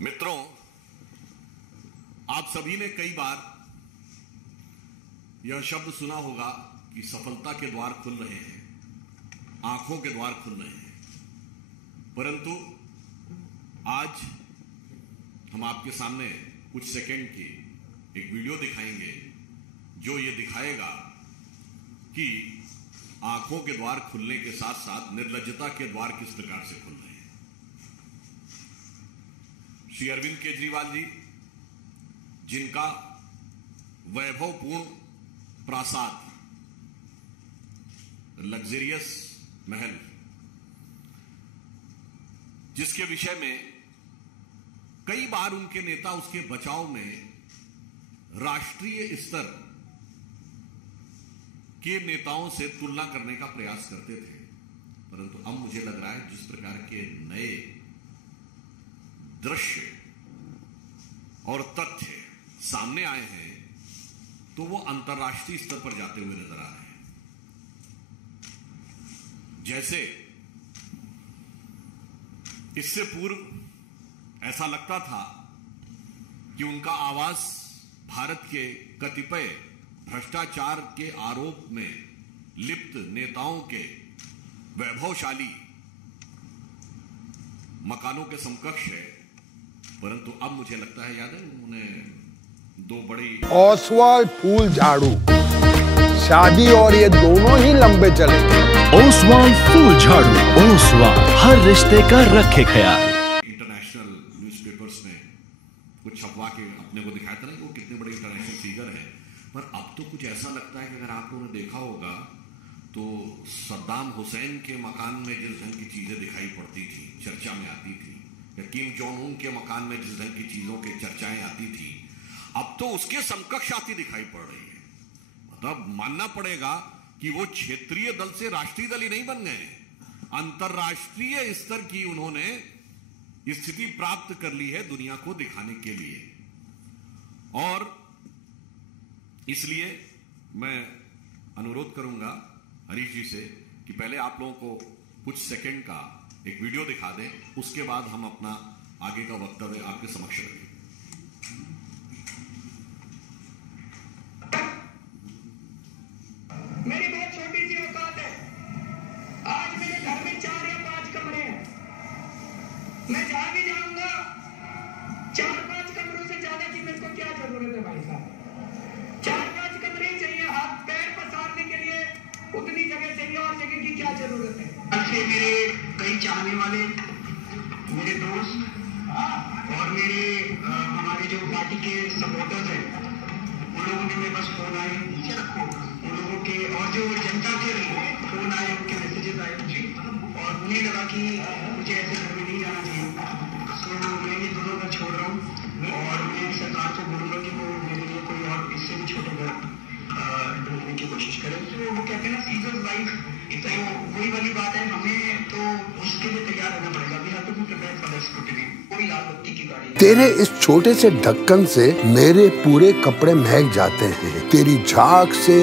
मित्रों, आप सभी ने कई बार यह शब्द सुना होगा कि सफलता के द्वार खुल रहे हैं, आंखों के द्वार खुल रहे हैं। परंतु आज हम आपके सामने कुछ सेकंड की एक वीडियो दिखाएंगे जो ये दिखाएगा कि आंखों के द्वार खुलने के साथ साथ निर्लज्जता के द्वार किस प्रकार से खुल रहे हैं। श्री अरविंद केजरीवाल जी, जिनका वैभवपूर्ण प्रासाद, लग्जरियस महल, जिसके विषय में कई बार उनके नेता उसके बचाव में राष्ट्रीय स्तर के नेताओं से तुलना करने का प्रयास करते थे, परंतु अब मुझे लग रहा है जिस प्रकार के नए दृश्य और तथ्य सामने आए हैं तो वो अंतर्राष्ट्रीय स्तर पर जाते हुए नजर आ रहे हैं। जैसे इससे पूर्व ऐसा लगता था कि उनका आवाज भारत के कतिपय भ्रष्टाचार के आरोप में लिप्त नेताओं के वैभवशाली मकानों के समकक्ष है, परंतु अब मुझे लगता है, याद है उन्होंने दो बड़ी ओसवाल फूल झाड़ू, शादी और ये दोनों ही लंबे चलेंगे। ओसवाल फूल झाड़ू, ओसवाल हर रिश्ते का रखे ख्याल। इंटरनेशनल न्यूज़पेपर्स में कुछ छपवा के अपने को दिखाया था ना, वो कितने बड़े इंटरनेशनल फिगर है। पर अब तो कुछ ऐसा लगता है कि अगर आप लोगों ने देखा होगा तो सद्दाम हुसैन के मकान में जिस ढंग की चीजें दिखाई पड़ती थी, चर्चा में आती थी, या किम जोंग उन के मकान में जिस ढंग की चीजों की चर्चाएं आती थी, अब तो उसके समकक्ष आती दिखाई पड़ रही है। मतलब मानना पड़ेगा कि वो क्षेत्रीय दल से राष्ट्रीय दल ही नहीं बन गए, अंतरराष्ट्रीय स्तर की उन्होंने स्थिति प्राप्त कर ली है दुनिया को दिखाने के लिए। और इसलिए मैं अनुरोध करूंगा हरीश जी से कि पहले आप लोगों को कुछ सेकंड का एक वीडियो दिखा दें, उसके बाद हम अपना आगे का वक्तव्य आपके समक्ष रखें। मेरी बहुत छोटी सी औकात है। आज मेरे घर में 4 या 5 कमरे हैं। मैं जहां भी जाऊंगा 4-5 कमरों से ज्यादा की मेरे को क्या जरूरत है भाई साहब? 4-5 कमरे ही चाहिए, हाथ पैर पसारने के लिए उतनी जगह चाहिए, और जगह की क्या जरूरत है? अच्छे मेरे कई चाहने वाले, मेरे दोस्त और मेरे हमारे जो पार्टी के सपोर्टर्स हैं, उन लोगों ने मेरे पास फोन आए, उन लोगों के और जो जनता के फोन आए, उनके मैसेजेस आए मुझे, और उन्हें लगा कि मुझे ऐसे घर में नहीं जाना चाहिए। तो मैं ये दोनों घर छोड़ रहा हूँ और मैं सरकार को बोलूंगा कि वो मेरे लिए कोई और इससे भी छोटे घर ढूंढने की कोशिश करें। तो वो कहते हैं ना, सीजर्स वाइफ, तो वही वाली बात है, हमें तो उसके लिए तैयार रहना पड़ेगा। We have to be prepared for the scrutiny. कोई लाल बत्ती की गाड़ी तेरे इस छोटे से ढक्कन से मेरे पूरे कपड़े महक जाते हैं, तेरी झाग से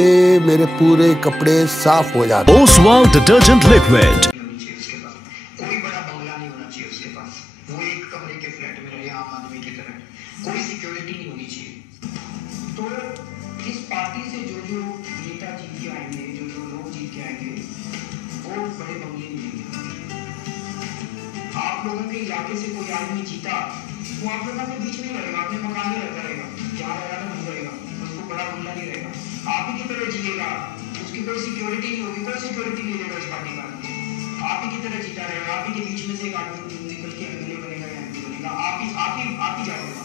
मेरे पूरे कपड़े साफ हो जाते हैं। Oswal detergent liquid. कोई बड़ा बंगला नहीं होना चाहिए उसके पास, वो एक कमरे के फ्लैट में रहे आम आदमी की तरह, कोई सिक्योरिटी नहीं होनी चाहिए। तो इस पार्टी से जो नेता जीत के आएंगे, जो लोग जीत के आएंगे, वो बड़े बंगले नहीं लेंगे। आप लोगों के इलाके से कोई आदमी जीता, वो आप लोगों के बीच में रहेगा, अपने मकान में रहता रहेगा, जहाँ रहेगा तो वहीं रहेगा, उसको बड़ा बंगला नहीं रहेगा। आप ही की तरह जिएगा, उसकी कोई सिक्योरिटी नहीं होगी, कोई सिक्योरिटी नहीं लेगा इस पार्टी का। आप ही की तरह जीता रहेगा, आप ही के बीच में से एक आदमी निकल के एमएलए बनेगा या एमपी बनेगा, आप ही जाओगे।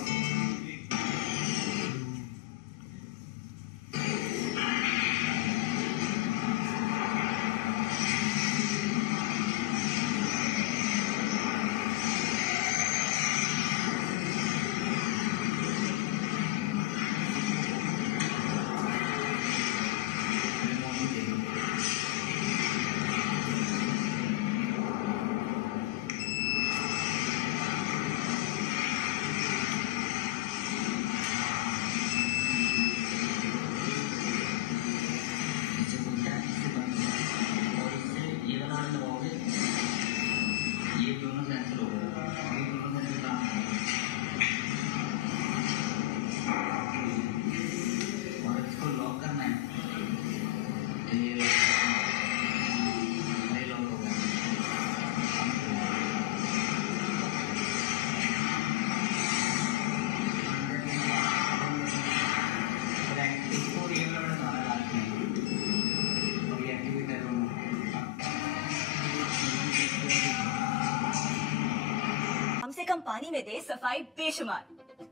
पानी में दे सफाई बेशुमार।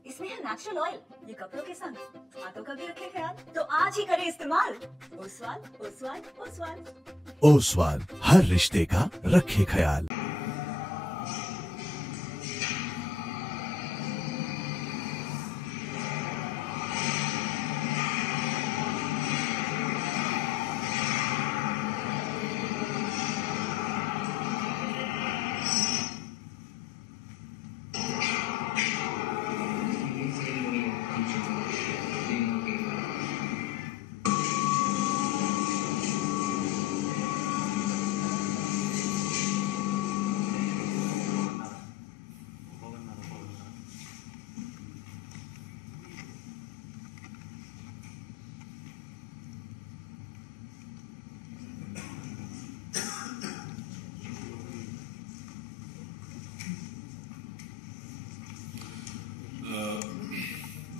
इसमें है नेचुरल ऑयल, ये कपड़ों के संग हाथों का भी रखे ख्याल। तो आज ही करें इस्तेमाल ओसवाल ओसवाल ओसवाल। ओसवाल, हर रिश्ते का रखे ख्याल।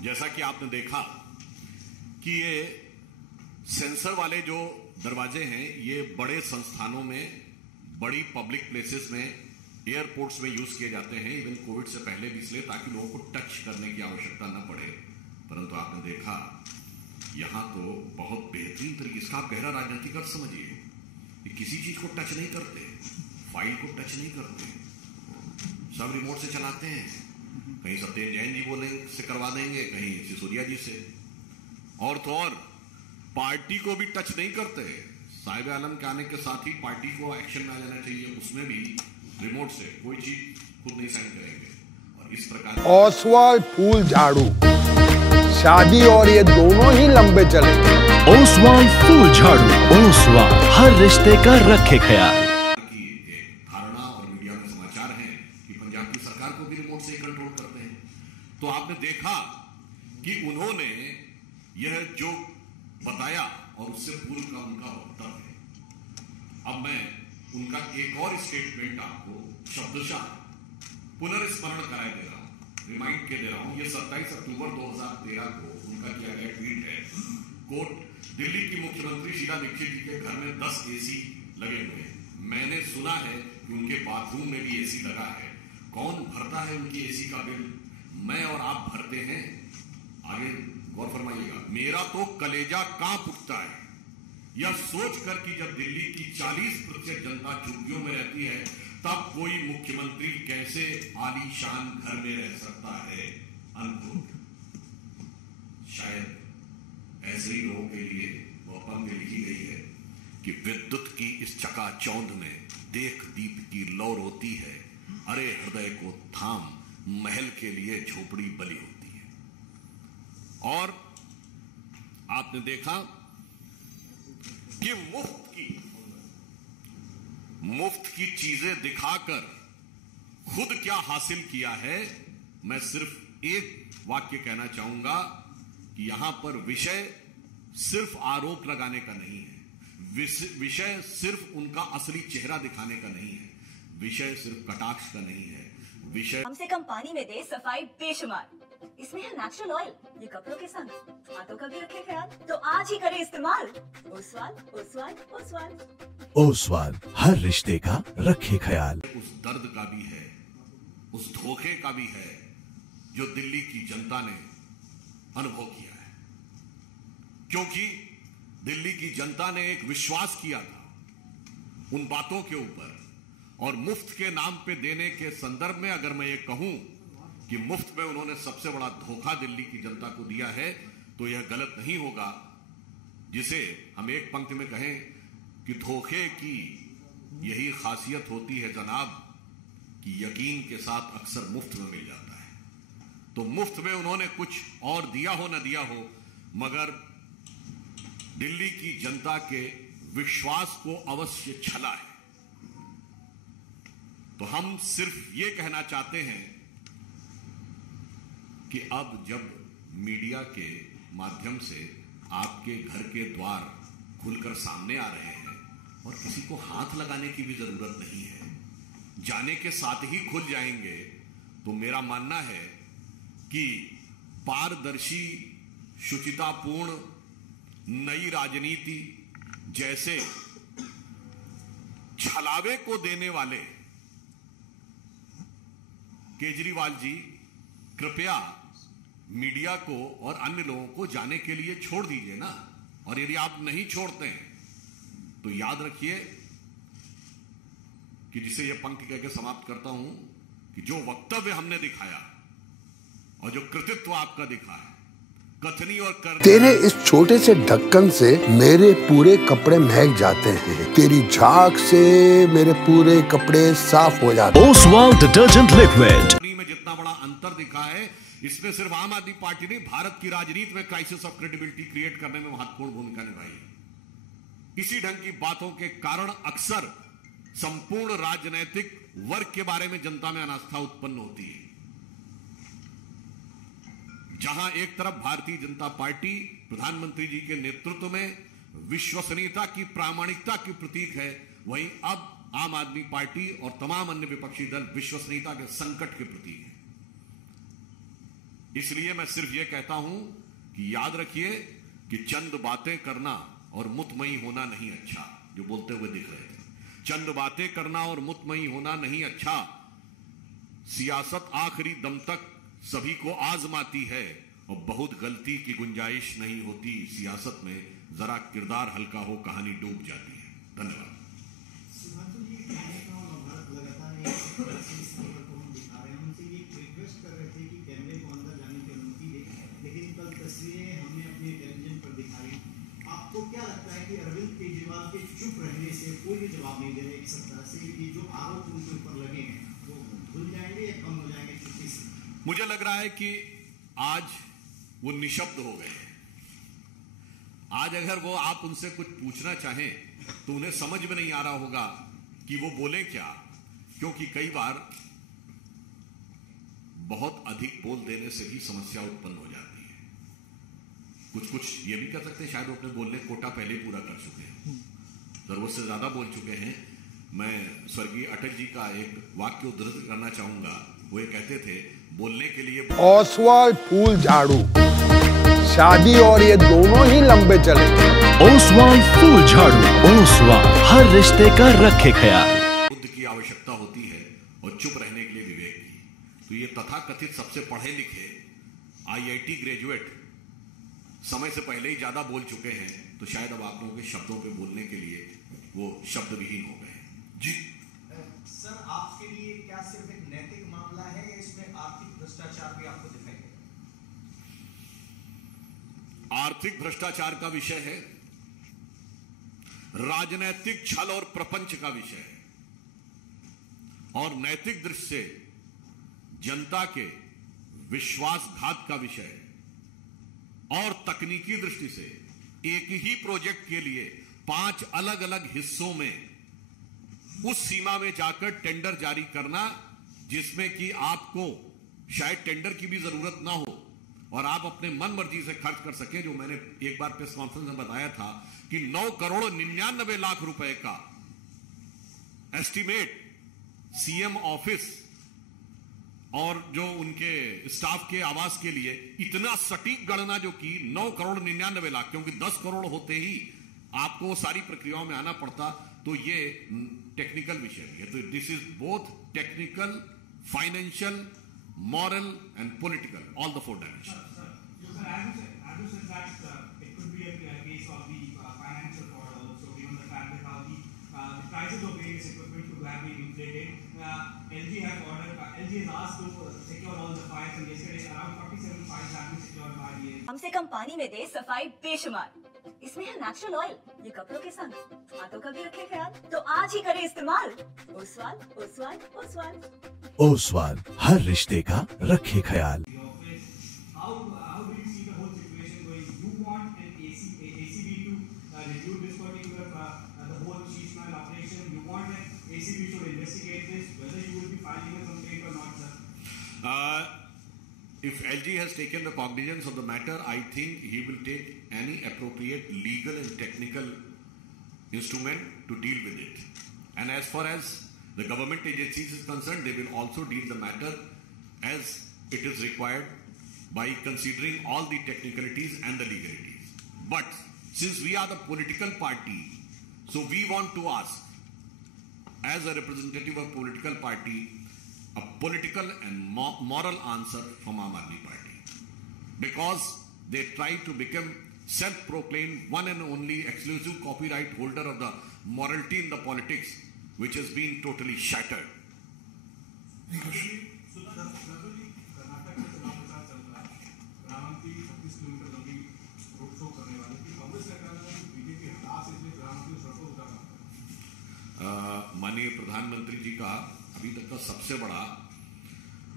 जैसा कि आपने देखा कि ये सेंसर वाले जो दरवाजे हैं ये बड़े संस्थानों में, बड़ी पब्लिक प्लेसेस में, एयरपोर्ट्स में यूज किए जाते हैं, इवन कोविड से पहले भी, इसलिए ताकि लोगों को टच करने की आवश्यकता न पड़े। परंतु आपने देखा यहां तो बहुत बेहतरीन तरीके, इसका आप गहरा राजनीतिक अर्थ समझिए कि किसी चीज को टच नहीं करते, फाइल को टच नहीं करते, सब रिमोट से चलाते हैं। कहीं सत्येंद्र जैन जी बोले से करवा देंगे, कहीं सिसोदिया जी से, और तो और पार्टी को भी टच नहीं करते। साहिब आलम के आने के साथ ही पार्टी को एक्शन में आ जाना चाहिए, उसमें भी रिमोट से कोई चीज खुद नहीं साइन करेंगे। और इस प्रकार ओसवाल फूल झाड़ू, शादी और ये दोनों ही लंबे चलेंगे। ओसवाल फूल झाड़ू, ओसवाल, हर रिश्ते का रखे ख्याल। की एक धारणा और मीडिया में समाचार है कि पंजाब की सरकार को भी रिमोट से कंट्रोल करते हैं। तो आपने देखा कि उन्होंने यह जो बताया और उससे पूर्व का उनका वक्तव्य है। अब मैं उनका एक और स्टेटमेंट आपको शब्दशः पुनर्स्मरण कराए दे रहा हूं, रिमाइंड के दे रहा हूं। यह 27 अक्टूबर 2013 को उनका किया गया ट्वीट है। कोट, दिल्ली की मुख्यमंत्री शीला दीक्षित जी के घर में 10 एसी लगे हुए हैं। मैंने सुना है कि उनके बाथरूम में भी एसी लगा है। कौन भरता है उनकी एसी का बिल? मैं और आप भरते हैं। आगे गौर फरमाइएगा। मेरा तो कलेजा कांप उठता है यह सोचकर कि जब दिल्ली की 40% जनता झुग्गियों में रहती है तब कोई मुख्यमंत्री कैसे आलीशान घर में रह सकता है। अनकोट। शायद ऐसे ही लोगों के लिए वो पंक्ति में लिखी गई है कि विद्युत की इस चकाचौंध में देख दीप की लौ रोती है, अरे हृदय को थाम, महल के लिए झोपड़ी बली होती है। और आपने देखा कि मुफ्त की चीजें दिखाकर खुद क्या हासिल किया है। मैं सिर्फ एक वाक्य कहना चाहूंगा कि यहां पर विषय सिर्फ आरोप लगाने का नहीं है, विषय सिर्फ उनका असली चेहरा दिखाने का नहीं है, विषय सिर्फ कटाक्ष का नहीं है, विषय कम से कम पानी में दे सफाई बेशुमार। इसमें है नेचुरल ऑयल, ये कपड़ों के संग हाथों का भी रखे ख्याल। तो आज ही करें इस्तेमाल ओसवाल ओसवाल ओसवाल। ओसवाल, हर रिश्ते का रखे ख्याल। उस दर्द का भी है, उस धोखे का भी है जो दिल्ली की जनता ने अनुभव किया है। क्योंकि दिल्ली की जनता ने एक विश्वास किया था उन बातों के ऊपर, और मुफ्त के नाम पे देने के संदर्भ में अगर मैं ये कहूं कि मुफ्त में उन्होंने सबसे बड़ा धोखा दिल्ली की जनता को दिया है तो यह गलत नहीं होगा, जिसे हम एक पंक्ति में कहें कि धोखे की यही खासियत होती है जनाब कि यकीन के साथ अक्सर मुफ्त में मिल जाता है। तो मुफ्त में उन्होंने कुछ और दिया हो न दिया हो, मगर दिल्ली की जनता के विश्वास को अवश्य छला है। तो हम सिर्फ ये कहना चाहते हैं कि अब जब मीडिया के माध्यम से आपके घर के द्वार खुलकर सामने आ रहे हैं और किसी को हाथ लगाने की भी जरूरत नहीं है, जाने के साथ ही खुल जाएंगे, तो मेरा मानना है कि पारदर्शी, शुचितापूर्ण नई राजनीति जैसे छलावे को देने वाले केजरीवाल जी कृपया मीडिया को और अन्य लोगों को जाने के लिए छोड़ दीजिए ना। और यदि आप नहीं छोड़ते हैं तो याद रखिए कि जिसे यह पंक्ति कहकर समाप्त करता हूं कि जो वक्तव्य हमने दिखाया और जो कृतित्व आपका दिखा है, कथनी और करनी, तेरे इस छोटे से ढक्कन से मेरे पूरे कपड़े महक जाते हैं। तेरी झाग से मेरे पूरे कपड़े साफ हो जाते हैं। ओसवाल डिटर्जेंट लिक्विड में जितना बड़ा अंतर दिखा है, इसमें सिर्फ आम आदमी पार्टी ने भारत की राजनीति में क्राइसिस ऑफ क्रेडिबिलिटी क्रिएट करने में महत्वपूर्ण भूमिका निभाई है। इसी ढंग की बातों के कारण अक्सर संपूर्ण राजनीतिक वर्ग के बारे में जनता में अनास्था उत्पन्न होती है। जहां एक तरफ भारतीय जनता पार्टी प्रधानमंत्री जी के नेतृत्व में विश्वसनीयता की, प्रामाणिकता की प्रतीक है, वहीं अब आम आदमी पार्टी और तमाम अन्य विपक्षी दल विश्वसनीयता के संकट के प्रतीक है। इसलिए मैं सिर्फ यह कहता हूं कि याद रखिए कि चंद बातें करना और मुतमई होना नहीं अच्छा, जो बोलते हुए दिख रहे थे। चंद बातें करना और मुतमई होना नहीं अच्छा। सियासत आखिरी दम तक सभी को आजमाती है और बहुत गलती की गुंजाइश नहीं होती। सियासत में जरा किरदार हल्का हो, कहानी डूब जाती है। धन्यवाद। आपको क्या लगता है कि अरविंद केजरीवाल के चुप रहने से, कोई भी जवाब नहीं देने एक सप्ताह से, कि जो आरोप उनके ऊपर लगे हैं वो भूल जाएंगे या कम हो जाएंगे चुप्पी से? मुझे लग रहा है कि आज वो निशब्द हो गए हैं। आज अगर वो आप उनसे कुछ पूछना चाहें तो उन्हें समझ में नहीं आ रहा होगा कि वो बोले क्या, क्योंकि कई बार बहुत अधिक बोल देने से भी समस्या उत्पन्न हो जाती है। कुछ ये भी कह सकते हैं शायद वो अपने बोलने कोटा पहले पूरा कर चुके हैं, जरूरत से ज्यादा बोल चुके हैं। मैं स्वर्गीय अटल जी का एक वाक्य उद्धृत करना चाहूंगा। वो ये कहते थे, बोलने के लिए ओसवाल फूल झाड़ू, शादी और ये दोनों ही लंबे चलेंगे। ओसवाल फूल झाड़ू, ओसवाल हर रिश्ते का रखे ख्याल। बुद्ध की आवश्यकता होती है और चुप रहने के लिए विवेक की। तो ये तथाकथित सबसे पढ़े लिखे IIT ग्रेजुएट समय से पहले ही ज्यादा बोल चुके हैं, तो शायद अब आप लोगों के शब्दों पे बोलने के लिए वो शब्द विहीन हो गए। जी सर, आपके लिए क्या सिर्फ एक नैतिक मामला है या इसमें आर्थिक भ्रष्टाचार भी आपको दिखाई दे? आर्थिक भ्रष्टाचार का विषय है, राजनैतिक छल और प्रपंच का विषय है, और नैतिक दृष्टि से जनता के विश्वासघात का विषय है, और तकनीकी दृष्टि से एक ही प्रोजेक्ट के लिए 5 अलग अलग हिस्सों में उस सीमा में जाकर टेंडर जारी करना जिसमें कि आपको शायद टेंडर की भी जरूरत ना हो और आप अपने मन मर्जी से खर्च कर सके। जो मैंने एक बार प्रेस कॉन्फ्रेंस में बताया था कि 9,99,00,000 रुपए का एस्टीमेट CM ऑफिस और जो उनके स्टाफ के आवास के लिए इतना सटीक गणना जो की 9,99,00,000, क्योंकि 10 करोड़ होते ही आपको वो सारी प्रक्रियाओं में आना पड़ता। तो ये टेक्निकल विषय है। तो this is both technical, financial, moral and political, all the 4 dimension. कम से कम पानी में दे सफाई बेशुमार। इसमें है नेचुरल ऑयल, ये कपड़ों के संग हाथों का भी रखे ख्याल। तो आज ही करें इस्तेमाल ओसवाल ओसवाल ओसवाल। ओसवाल हर रिश्ते का रखे ख्याल। If LG has taken the cognizance of the matter, I think he will take any appropriate legal and technical instrument to deal with it. And as far as the government agencies is concerned, they will also deal the matter as it is required by considering all the technicalities and the legalities. But since we are the political party, so we want to ask, as a representative of political party, a political and moral answer from Aam Aadmi Party, because they try to become self-proclaimed one and only exclusive copyright holder of the morality in the politics, which has been totally shattered. माननीय प्रधानमंत्री जी का अभी तक का सबसे बड़ा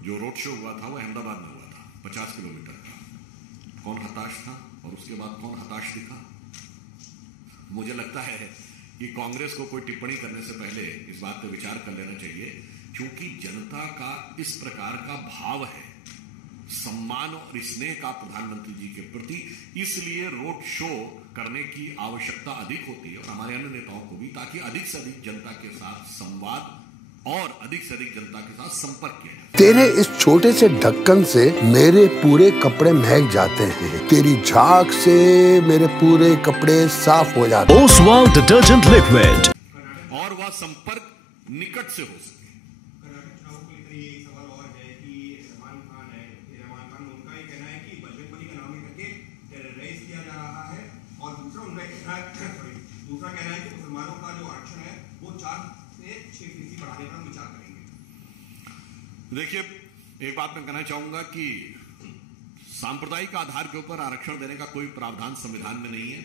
जो road show हुआ था वो अहमदाबाद में हुआ था, 50 किलोमीटर का। कौन हताश था और उसके बाद कौन हताश दिखा? मुझे लगता है कि कांग्रेस को कोई टिप्पणी करने से पहले इस बात पर विचार कर लेना चाहिए, क्योंकि जनता का इस प्रकार का भाव है, सम्मान और स्नेह का प्रधानमंत्री जी के प्रति, इसलिए रोड शो करने की आवश्यकता अधिक होती है और हमारे अन्य नेताओं को भी, ताकि अधिक से अधिक जनता के साथ संवाद और अधिक से अधिक जनता के साथ संपर्क किया जाए। तेरे इस छोटे से ढक्कन से मेरे पूरे कपड़े महक जाते हैं, तेरी झाग से मेरे पूरे कपड़े साफ हो जाते हैं। ओसवाल डिटर्जेंट लिक्विड, और वह संपर्क निकट से हो सके। दूसरा कहना है कि मुसलमानों का जो आरक्षण है वो 4 से 6% बढ़ाने पर विचार करेंगे। देखिए, एक बात मैं कहना चाहूंगा कि सांप्रदायिक आधार के ऊपर आरक्षण देने का कोई प्रावधान संविधान में नहीं है।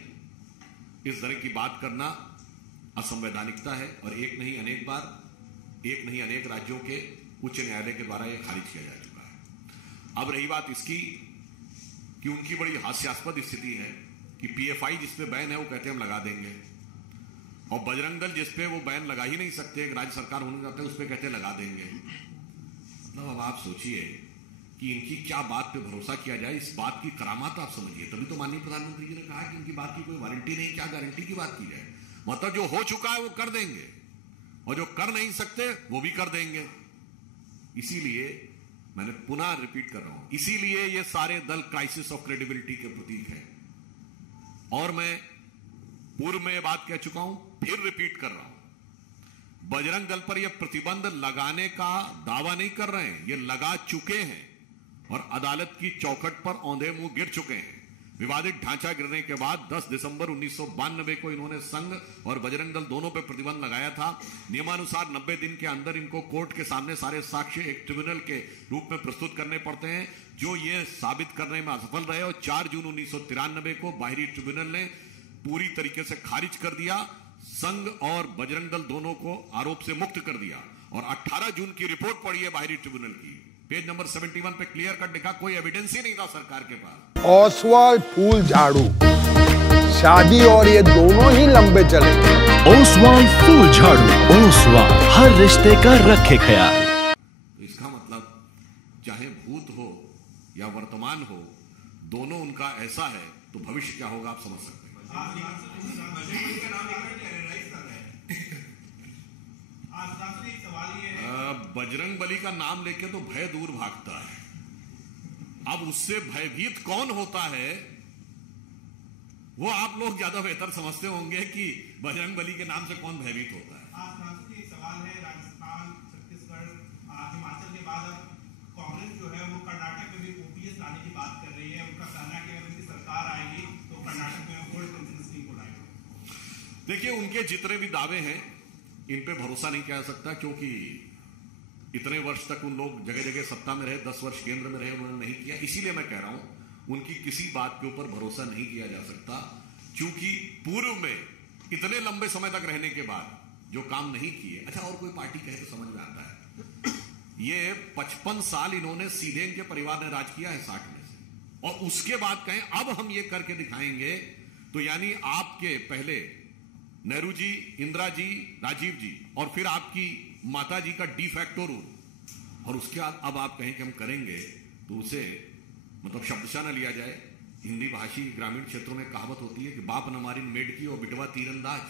इस तरह की बात करना असंवैधानिकता है और एक नहीं अनेक बार, एक नहीं अनेक राज्यों के उच्च न्यायालय के द्वारा यह खारिज किया जा चुका है। अब रही बात इसकी कि उनकी बड़ी हास्यास्पद स्थिति है कि पीएफआई जिसपे बैन है वो कहते हैं हम लगा देंगे, और बजरंग दल जिसपे वो बैन लगा ही नहीं सकते, एक राज्य सरकार होने जाते हैं उस पर कहते हैं लगा देंगे। मतलब अब आप सोचिए कि इनकी क्या बात पे भरोसा किया जाए, इस बात की करामात आप समझिए। तभी तो माननीय प्रधानमंत्री जी ने कहा कि इनकी बात की कोई वारंटी नहीं, क्या गारंटी की बात की जाए। मतलब जो हो चुका है वो कर देंगे और जो कर नहीं सकते वो भी कर देंगे। इसीलिए मैंने पुनः रिपीट कर रहा हूं, इसीलिए ये सारे दल क्राइसिस ऑफ क्रेडिबिलिटी के प्रतीक है। और मैं पूर्व में ये बात कह चुका हूं, फिर रिपीट कर रहा हूं, बजरंग दल पर यह प्रतिबंध लगाने का दावा नहीं कर रहे हैं, ये लगा चुके हैं और अदालत की चौखट पर औंधे मुंह गिर चुके हैं। विवादित ढांचा गिरने के बाद 10 दिसंबर 1992 को इन्होंने संघ और बजरंग दल दोनों पर प्रतिबंध लगाया था। नियमानुसार 90 दिन के अंदर इनको कोर्ट के सामने सारे साक्ष्य एक ट्रिब्यूनल के रूप में प्रस्तुत करने पड़ते हैं, जो ये साबित करने में असफल रहे। और 4 जून 1993 को बाहरी ट्रिब्यूनल ने पूरी तरीके से खारिज कर दिया, संघ और बजरंग दल दोनों को आरोप से मुक्त कर दिया। और 18 जून की रिपोर्ट पड़ी है बाहरी ट्रिब्यूनल की, पेज नंबर 71 पे क्लियर कट लिखा, कोई एविडेंस ही नहीं था सरकार के पास। ओसवाल फूल झाड़ू, शादी और ये दोनों ही लंबे चलेंगे। ओसवाल फूल झाड़ू, ओसवाल हर रिश्ते का रखे ख्याल। तो इसका मतलब चाहे भूत हो या वर्तमान हो, दोनों उनका ऐसा है तो भविष्य क्या होगा आप समझ सकते हैं। बजरंग बली का नाम लेके तो भय दूर भागता है। अब उससे भयभीत कौन होता है वो आप लोग ज्यादा बेहतर समझते होंगे कि बजरंग बली के नाम से कौन भयभीत होता है। सवाल है, राजस्थान, छत्तीसगढ़, हिमाचल के बाद अब कांग्रेस जो है वो कर्नाटक में भी ओपीएस लाने की बात कर रही है। उनका कहना है कि अगर उनकी सरकार आएगी तो कर्नाटक में ओल्ड पेंशन स्कीम को लाएगी। देखिए, उनके जितने भी दावे हैं इन पे भरोसा नहीं किया जा सकता, क्योंकि इतने वर्ष तक उन लोग जगह जगह सत्ता में रहे, 10 वर्ष केंद्र में रहे, उन्होंने नहीं किया। इसीलिए मैं कह रहा हूं उनकी किसी बात के ऊपर भरोसा नहीं किया जा सकता, क्योंकि पूर्व में इतने लंबे समय तक रहने के बाद जो काम नहीं किए। अच्छा, और कोई पार्टी कहे तो समझ में आता है, ये 55 साल इन्होंने सीधे इनके परिवार ने राज किया है 60 में से, और उसके बाद कहें अब हम ये करके दिखाएंगे, तो यानी आपके पहले नेहरू जी, इंदिरा जी, राजीव जी और फिर आपकी माता जी का डी फैक्टो रूल, और उसके बाद अब आप कहें कि हम करेंगे, तो उसे मतलब शब्दशः न लिया जाए। हिंदी भाषी ग्रामीण क्षेत्रों में कहावत होती है कि बाप न मारी मेड की और बिटवा तीरंदाज।